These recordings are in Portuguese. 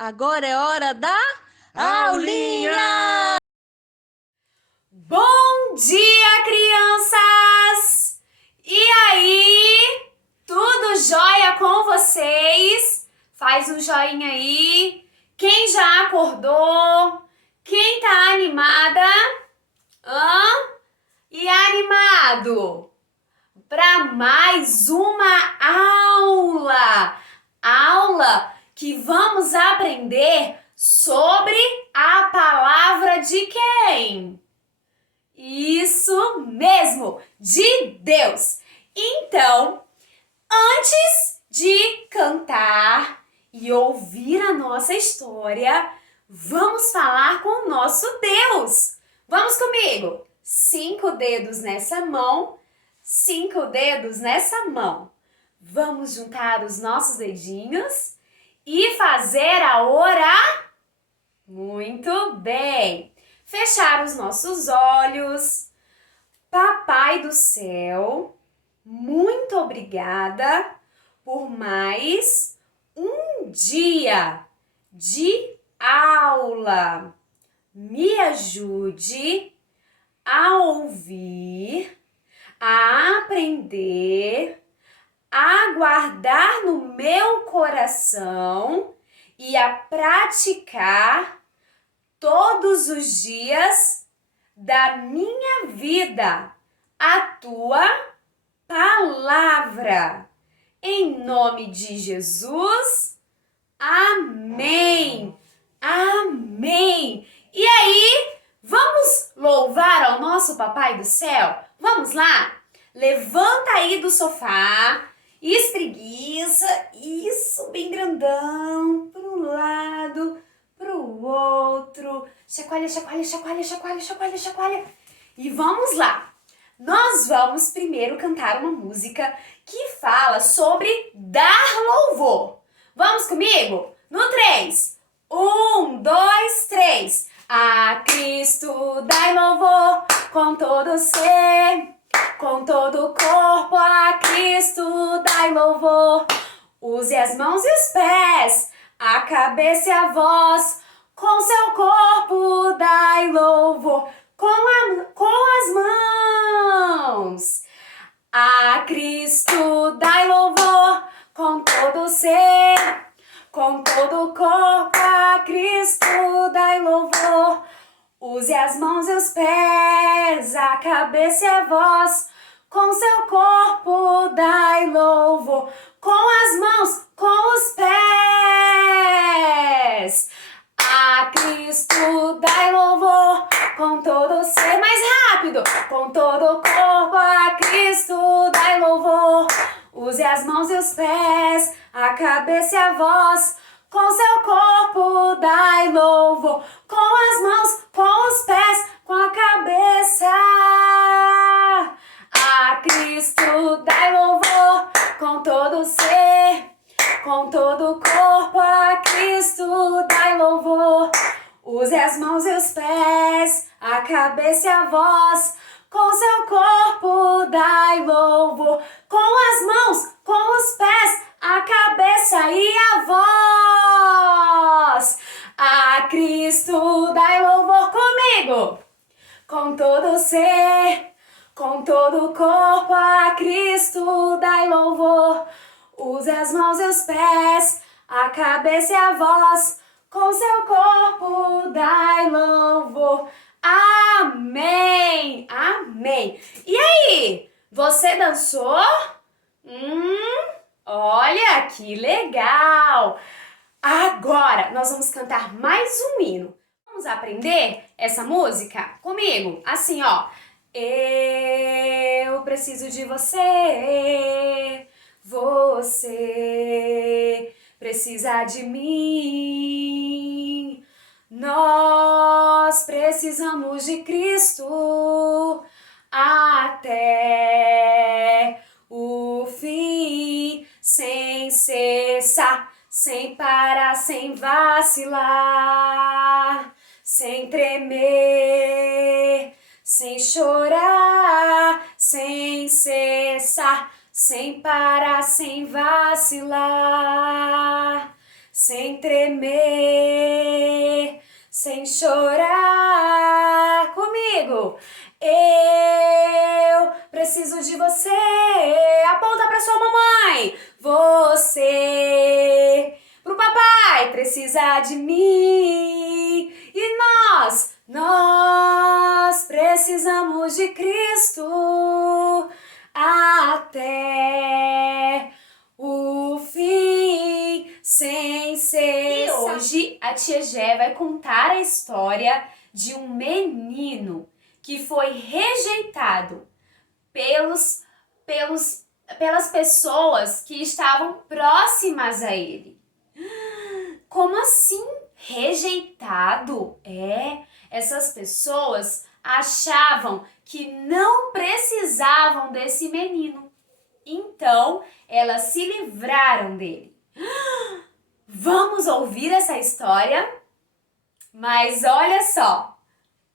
Agora é hora da Aulinha! Bom dia, crianças! E aí? Tudo jóia com vocês? Faz um joinha aí. Quem já acordou? Quem tá animada? E animado? Para mais uma aula! Aula que vamos aprender sobre a palavra de quem? Isso mesmo, de Deus. Então, antes de cantar e ouvir a nossa história, vamos falar com o nosso Deus. Vamos comigo? 5 dedos nessa mão, 5 dedos nessa mão. Vamos juntar os nossos dedinhos e fazer a oração. Muito bem. Fechar os nossos olhos. Papai do céu, muito obrigada por mais um dia de aula. Me ajude a ouvir, a aprender, a guardar no meu coração e a praticar todos os dias da minha vida a tua palavra. Em nome de Jesus, amém, amém. E aí, vamos louvar ao nosso Papai do Céu? Vamos lá? Levanta aí do sofá, espreguiça, isso, bem grandão, para um lado, para o outro, chacoalha, chacoalha, chacoalha, chacoalha, chacoalha, chacoalha. E vamos lá! Nós vamos primeiro cantar uma música que fala sobre dar louvor. Vamos comigo? No 3. 1, 2, 3. A Cristo dai louvor com todo ser, com todo o corpo. A Cristo dai louvor. Use as mãos e os pés, a cabeça e a voz, com seu corpo dai louvor, com as mãos. A Cristo dai louvor, com todo o ser, com todo o corpo. A Cristo dai louvor. Use as mãos e os pés, a cabeça e a voz, com seu corpo dai louvor. Com as mãos, com os pés. A Cristo dai louvor, com todo o ser, mais rápido, com todo o corpo. A Cristo dai louvor. Use as mãos e os pés, a cabeça e a voz, com seu corpo dai louvor. Com as mãos, com os pés, com a cabeça. A Cristo dai louvor, com todo o ser, com todo o corpo. A Cristo dai louvor. Use as mãos e os pés, a cabeça e a voz, com seu corpo dai louvor. Com as mãos, com os pés, a cabeça e a voz. A Cristo dai louvor comigo. Com todo o ser, com todo o corpo. A Cristo dai louvor. Use as mãos e os pés, a cabeça e a voz, com seu corpo dai louvor. Amém, amém. E aí, você dançou? Olha que legal! Agora nós vamos cantar mais um hino. Vamos aprender essa música comigo? Assim, ó. Eu preciso de você, você precisa de mim. Nós precisamos de Cristo até o fim, sem cessar, sem parar, sem vacilar, sem tremer, sem chorar, sem cessar, sem parar, sem vacilar, sem tremer, sem chorar. Comigo! Eu preciso de você. Aponta para sua mamãe. Você pro papai precisa de mim. E nós precisamos de Cristo até o fim, sem cessar. E hoje a tia Gé vai contar a história de um menino que foi rejeitado pelas pessoas que estavam próximas a ele. Como assim? Rejeitado? Essas pessoas achavam que não precisavam desse menino. Então, elas se livraram dele. Vamos ouvir essa história? Mas olha só,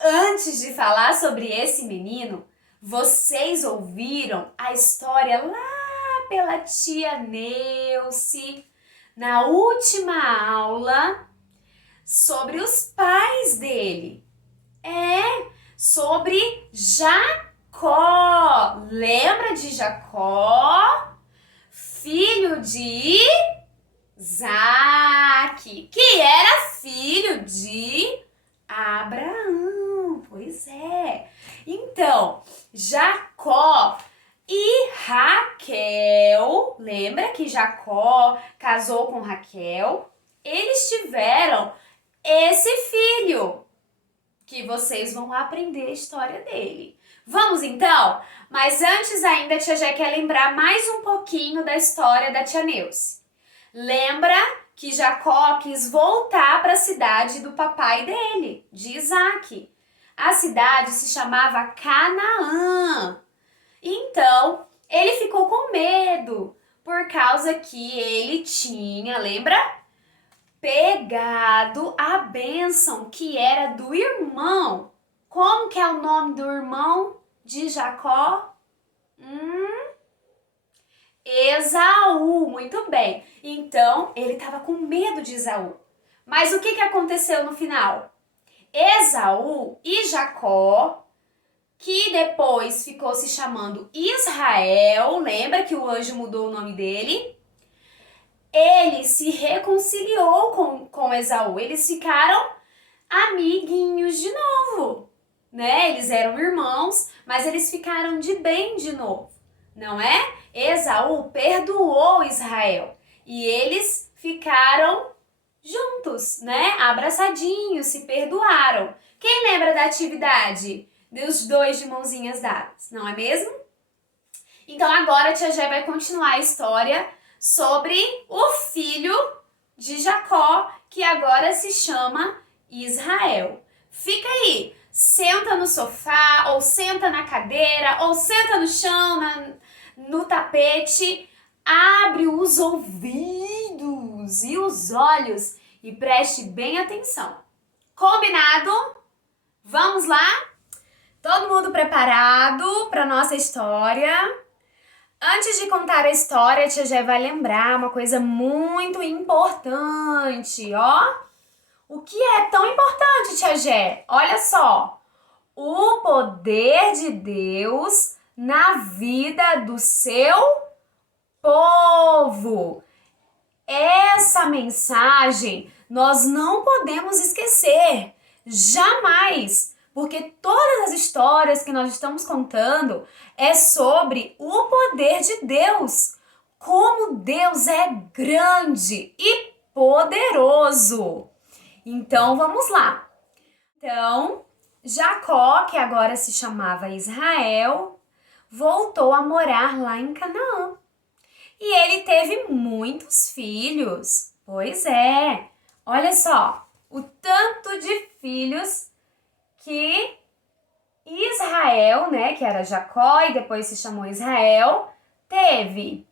antes de falar sobre esse menino, vocês ouviram a história lá pela tia Neuce na última aula sobre os pais dele. Sobre Jacó. Lembra de Jacó? Filho de Isaac, que era filho de Abraão. Pois é. Então, Jacó e Raquel, lembra que Jacó casou com Raquel? Eles tiveram esse filho, que vocês vão aprender a história dele. Vamos então? Mas antes ainda, a tia Gé quer lembrar mais um pouquinho da história da tia Neuce. Lembra que Jacó quis voltar para a cidade do papai dele, de Isaac. A cidade se chamava Canaã. Então, ele ficou com medo, por causa que ele tinha, lembra? Pegado a bênção que era do irmão. Como que é o nome do irmão de Jacó? Esaú, muito bem. Então, ele estava com medo de Esaú. Mas o que aconteceu no final? Esaú e Jacó, que depois ficou se chamando Israel, lembra que o anjo mudou o nome dele? Ele se reconciliou com Esaú. Eles ficaram amiguinhos de novo, né? Eles eram irmãos, mas eles ficaram de bem de novo, não é? Esaú perdoou Israel e eles ficaram juntos, né? Abraçadinhos, se perdoaram. Quem lembra da atividade dos dois de mãozinhas dadas, não é mesmo? Então agora a tia Gé vai continuar a história sobre o filho de Jacó, que agora se chama Israel. Fica aí, senta no sofá, ou senta na cadeira, ou senta no chão, no tapete, abre os ouvidos e os olhos e preste bem atenção. Combinado? Vamos lá? Todo mundo preparado para nossa história? Antes de contar a história, a tia Gé vai lembrar uma coisa muito importante, ó. O que é tão importante, tia Gé? Olha só. O poder de Deus na vida do seu povo. Essa mensagem nós não podemos esquecer, jamais, porque todas as histórias que nós estamos contando é sobre o poder de Deus, como Deus é grande e poderoso. Então, vamos lá. Então, Jacó, que agora se chamava Israel, voltou a morar lá em Canaã. E ele teve muitos filhos. Pois é, olha só, o tanto de filhos que Israel, né, que era Jacó e depois se chamou Israel, teve.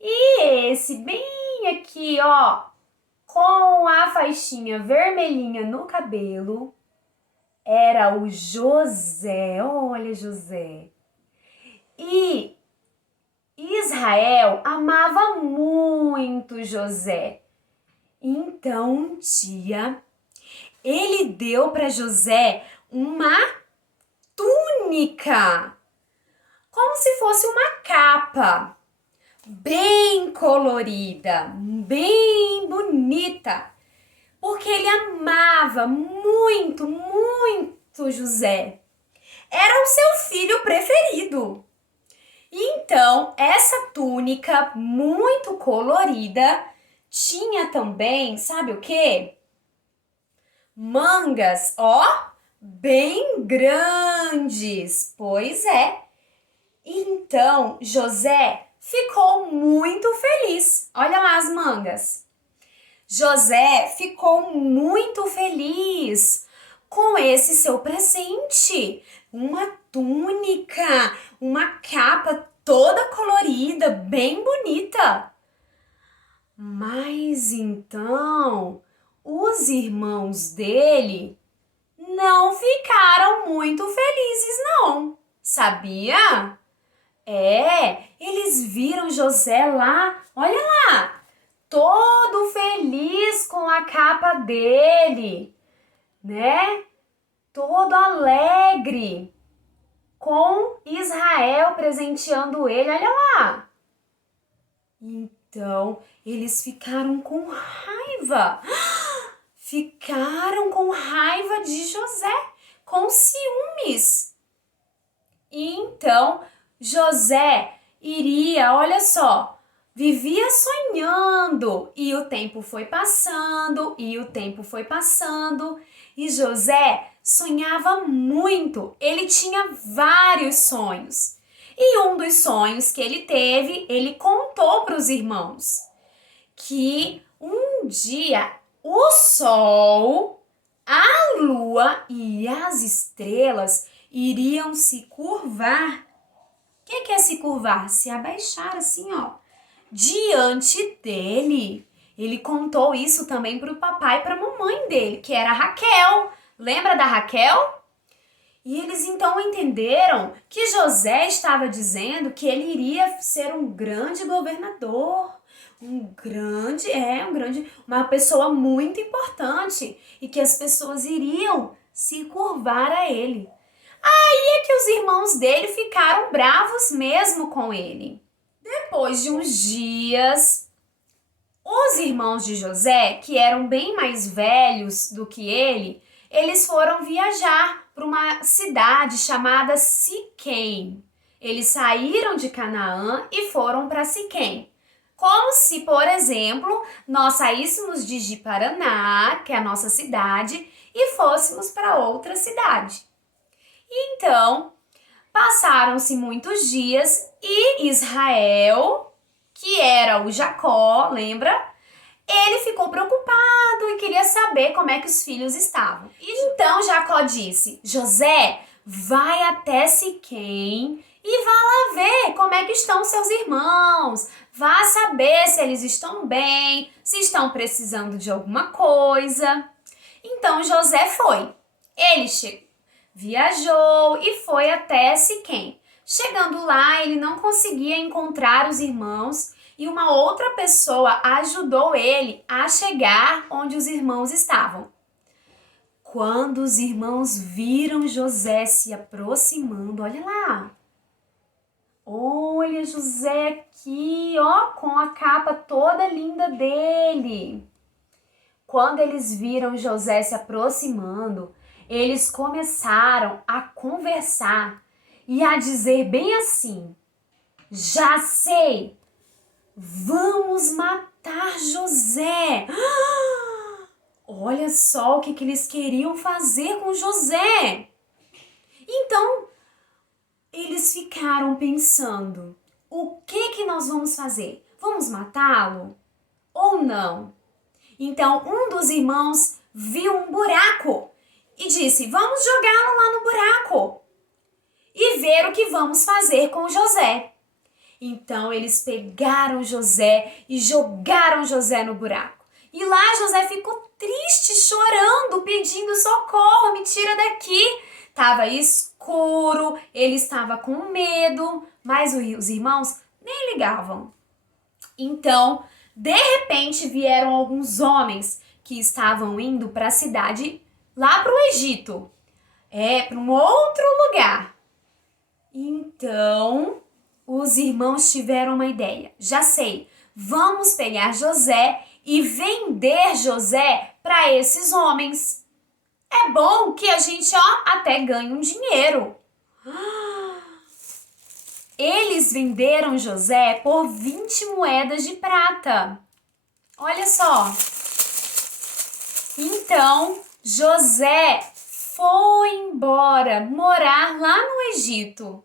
E esse bem aqui, ó, com a faixinha vermelhinha no cabelo, era o José. Olha, José. E Israel amava muito José. Então, um dia, ele deu para José uma túnica, como se fosse uma capa, bem colorida, bem bonita, porque ele amava muito, muito José. Era o seu filho preferido. Então, essa túnica muito colorida tinha também, sabe o quê? Mangas, ó, bem grandes. Pois é. Então, José ficou muito feliz. Olha lá as mangas. José ficou muito feliz com esse seu presente. Uma túnica, uma capa toda colorida, bem bonita. Mas então, os irmãos dele não ficaram muito felizes, não. Sabia? Eles viram José lá, olha lá, todo feliz com a capa dele, né? Todo alegre, com Israel presenteando ele, olha lá. Então, eles ficaram com raiva. Ficaram com raiva de José, com ciúmes. E então, José iria, olha só, vivia sonhando, e o tempo foi passando, e José sonhava muito, ele tinha vários sonhos. E um dos sonhos que ele teve, ele contou para os irmãos que um dia o sol, a lua e as estrelas iriam se curvar. O que é se curvar? Se abaixar assim, ó, diante dele. Ele contou isso também para o papai e para a mamãe dele, que era Raquel. Lembra da Raquel? E eles então entenderam que José estava dizendo que ele iria ser um grande governador, uma pessoa muito importante e que as pessoas iriam se curvar a ele. Aí é que os irmãos dele ficaram bravos mesmo com ele. Depois de uns dias, os irmãos de José, que eram bem mais velhos do que ele, eles foram viajar para uma cidade chamada Siquém. Eles saíram de Canaã e foram para Siquém. Como se, por exemplo, nós saíssemos de Ji-Paraná, que é a nossa cidade, e fôssemos para outra cidade. Então, passaram-se muitos dias e Israel, que era o Jacó, lembra? Ele ficou preocupado e queria saber como é que os filhos estavam. Então Jacó disse: José, vai até Siquém e vá lá ver como é que estão seus irmãos. Vá saber se eles estão bem, se estão precisando de alguma coisa. Então José foi. Ele viajou e foi até Siquém. Chegando lá, ele não conseguia encontrar os irmãos e uma outra pessoa ajudou ele a chegar onde os irmãos estavam. Quando os irmãos viram José se aproximando, olha lá. Olha José aqui, ó, com a capa toda linda dele. Quando eles viram José se aproximando, eles começaram a conversar e a dizer bem assim: já sei, vamos matar José. Olha só o que eles queriam fazer com José. Então, eles ficaram pensando: o que nós vamos fazer? Vamos matá-lo ou não? Então, um dos irmãos viu um buraco e disse: vamos jogá-lo lá no buraco e ver o que vamos fazer com José. Então, eles pegaram José e jogaram José no buraco. E lá José ficou triste, chorando, pedindo socorro, me tira daqui. Tava escuro, ele estava com medo, mas os irmãos nem ligavam. Então, De repente vieram alguns homens que estavam indo para a cidade, lá para o Egito, para um outro lugar. Então, os irmãos tiveram uma ideia. Já sei, vamos pegar José e vender José para esses homens. É bom que a gente até ganhe um dinheiro. Eles venderam José por 20 moedas de prata. Olha só. Então, José foi embora morar lá no Egito.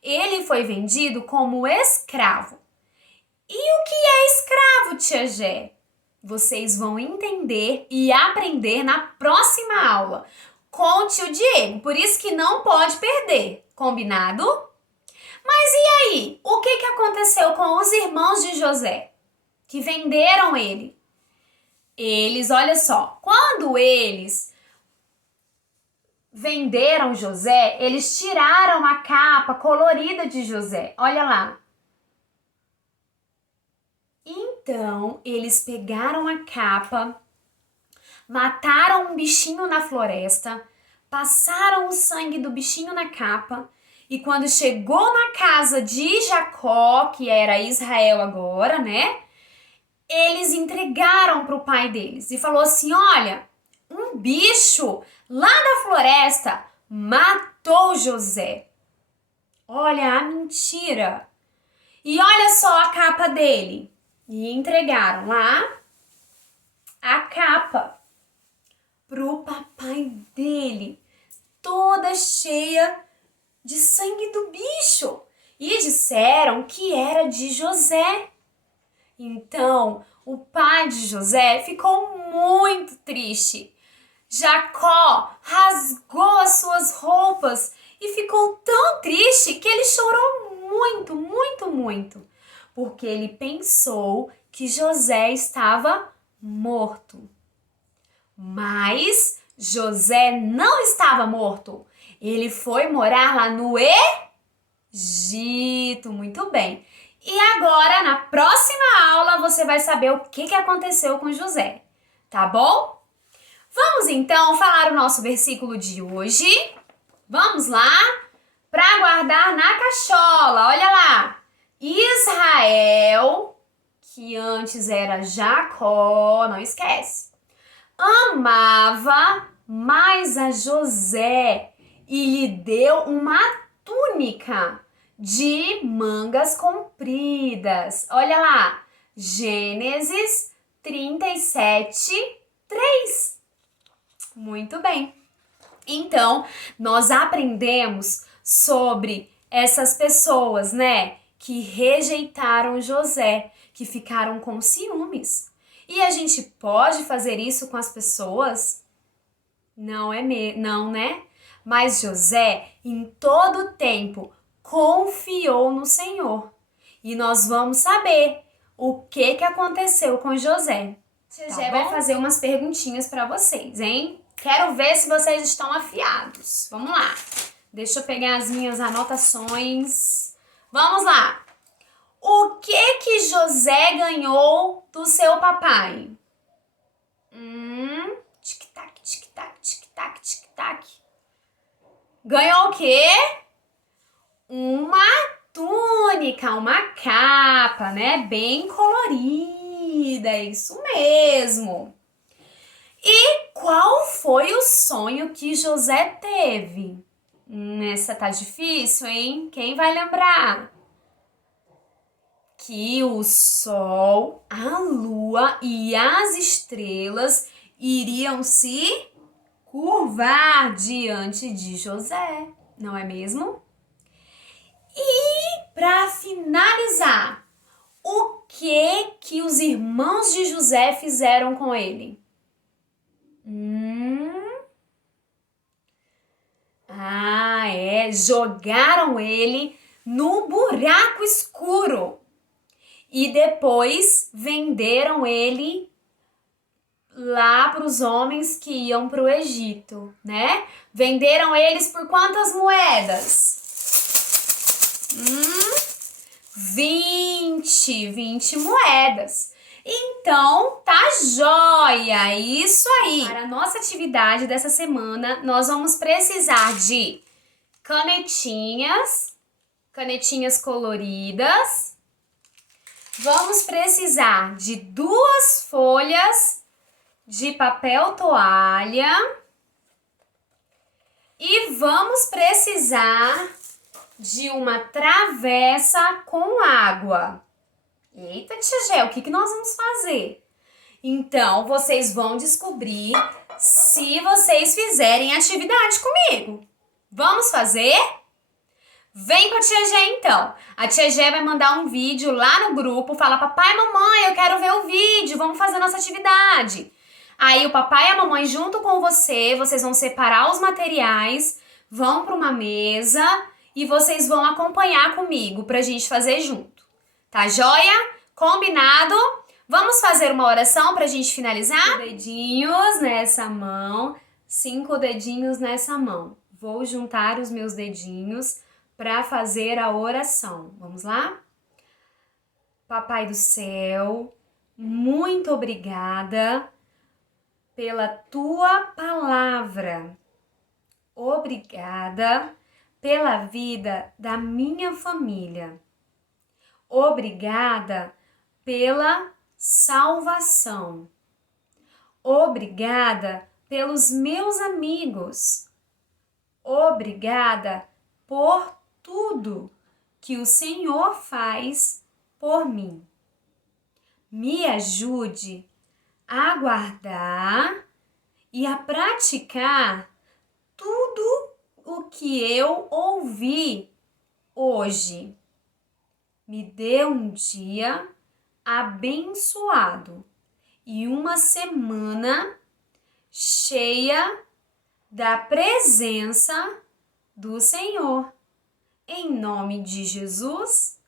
Ele foi vendido como escravo. E o que é escravo, tia Gé? Vocês vão entender e aprender na próxima aula com o tio Diego. Por isso que não pode perder. Combinado? Mas e aí? O que aconteceu com os irmãos de José que venderam ele? Eles, olha só, quando eles venderam José, eles tiraram a capa colorida de José. Olha lá. Então, eles pegaram a capa, mataram um bichinho na floresta, passaram o sangue do bichinho na capa, e quando chegou na casa de Jacó, que era Israel agora, né? Eles entregaram para o pai deles e falou assim, olha, um bicho lá da floresta matou José. Olha a mentira. E olha só a capa dele. E entregaram lá a capa pro papai dele, toda cheia de sangue do bicho. E disseram que era de José. Então, o pai de José ficou muito triste. Jacó rasgou as suas roupas e ficou tão triste que ele chorou muito, muito, muito, porque ele pensou que José estava morto. Mas José não estava morto. Ele foi morar lá no Egito. Muito bem. E agora, na próxima aula, você vai saber o que aconteceu com José. Tá bom? Vamos então falar o nosso versículo de hoje. Vamos lá? Para guardar na cachola. Olha lá. Israel, que antes era Jacó, não esquece, amava mais a José e lhe deu uma túnica de mangas compridas. Olha lá, Gênesis 37, 3. Muito bem. Então, nós aprendemos sobre essas pessoas, né, que rejeitaram José, que ficaram com ciúmes. E a gente pode fazer isso com as pessoas? Não, não, né? Mas José, em todo tempo, confiou no Senhor. E nós vamos saber o que aconteceu com José. José vai fazer umas perguntinhas para vocês, hein? Quero ver se vocês estão afiados. Vamos lá. Deixa eu pegar as minhas anotações. Vamos lá. O que José ganhou do seu papai? Tic-tac, tic-tac, tic-tac, tic-tac. Ganhou o quê? Uma túnica, uma capa, né? Bem colorida, isso mesmo. E qual foi o sonho que José teve? Essa tá difícil, hein? Quem vai lembrar? Que o sol, a lua e as estrelas iriam se curvar diante de José, não é mesmo? E para finalizar, o que os irmãos de José fizeram com ele? Jogaram ele no buraco escuro e depois venderam ele lá para os homens que iam para o Egito, né? Venderam eles por quantas moedas? 20 moedas. Então, tá joia! Isso aí! Para a nossa atividade dessa semana, nós vamos precisar de canetinhas coloridas. Vamos precisar de 2 folhas de papel toalha. E vamos precisar de uma travessa com água. Eita, tia Gé, o que nós vamos fazer? Então, vocês vão descobrir se vocês fizerem atividade comigo. Vamos fazer? Vem com a tia Gé, então. A tia Gé vai mandar um vídeo lá no grupo, fala, papai, mamãe, eu quero ver o vídeo, vamos fazer nossa atividade. Aí o papai e a mamãe junto com vocês vão separar os materiais, vão para uma mesa e vocês vão acompanhar comigo pra gente fazer junto. Tá joia? Combinado? Vamos fazer uma oração pra gente finalizar? 5 dedinhos nessa mão, 5 dedinhos nessa mão. Vou juntar os meus dedinhos para fazer a oração. Vamos lá? Papai do céu, muito obrigada pela tua palavra. Obrigada pela vida da minha família. Obrigada pela salvação. Obrigada pelos meus amigos. Obrigada por tudo que o Senhor faz por mim. Me ajude a guardar e a praticar tudo o que eu ouvi hoje. Me dê um dia abençoado e uma semana cheia da presença do Senhor. Em nome de Jesus,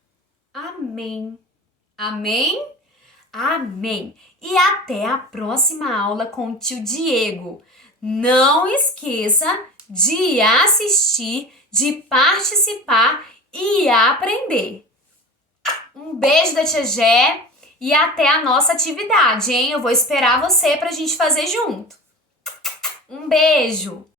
amém. Amém? Amém. E até a próxima aula com o tio Diego. Não esqueça de assistir, de participar e aprender. Um beijo da tia Gé e até a nossa atividade, hein? Eu vou esperar você pra gente fazer junto. Um beijo!